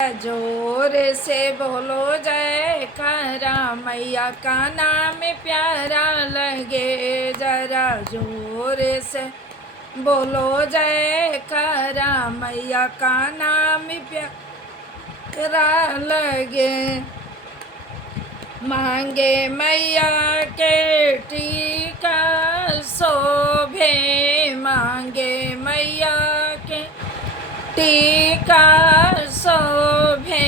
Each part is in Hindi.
जोर से बोलो जयकारा, मैया का नाम प्यारा लगे। जरा जोर से बोलो जयकारा, मैया का नाम प्यारा लगे। मांगे मैया के टीका शोभे, मांगे मैया के टीका शोभे।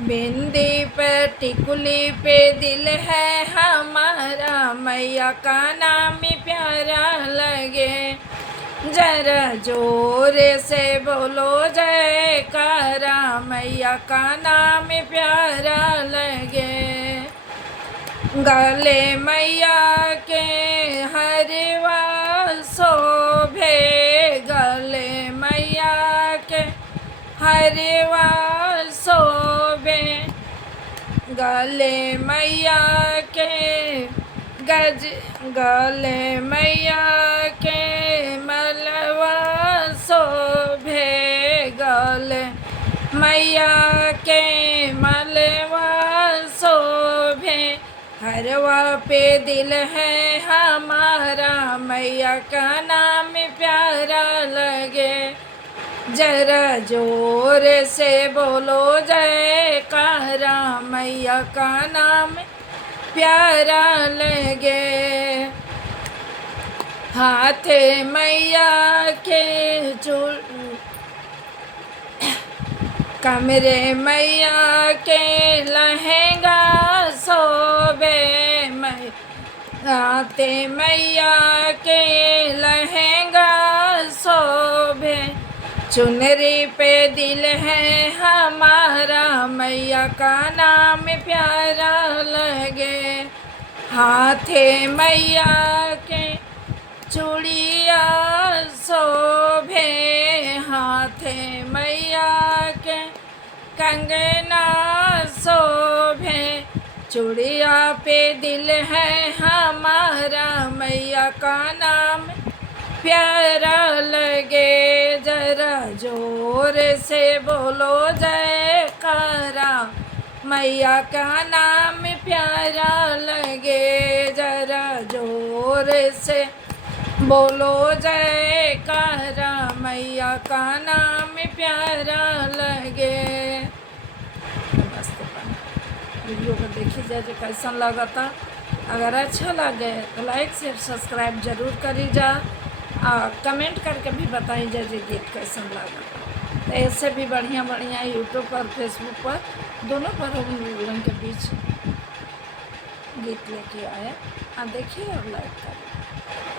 बिंदी पे टिकुली पे दिल है हमारा, मैया का नाम प्यारा लगे। जरा जोर से बोलो जयकारा, मैया का नाम प्यारा लगे। गले मैया के हरवा शोभे, गले मैया के हरवा शोभे। गले मैया के गले मैया के मलवा शोभे, गले मैया के मलवा शोभे। हरवा पे दिल है हमारा, मैया का नाम प्यारा लगे। जरा जोर से बोलो जयकारा, मैया का नाम प्यारा लगे। हाथे मैया के कमरे मैया के लहंगा शोभे, हाथे मैया के लहंगा शोभे। चुनरी पे दिल है हमारा, मैया का नाम प्यारा लगे। हाथे मैया के चूड़िया शोभे, हाथे मैया के कंगना शोभे। चूड़िया पे दिल है हमारा, मैया का नाम प्यारा लगे। जरा जोर से बोलो जयकारा, मैया का नाम प्यारा लगे। जरा जोर से बोलो जयकारा, मैया का नाम प्यारा लगे। वीडियो को देखी जाए कैसा लगा था। अगर अच्छा लगे तो लाइक शेयर सब्सक्राइब जरूर करी जा, और कमेंट करके भी बताई जाए गीत कैसा लगा। तो ऐसे भी बढ़िया बढ़िया यूट्यूब और फेसबुक पर दोनों पर हम लोगों के बीच गीत लेके आए। देखिए और लाइक करें।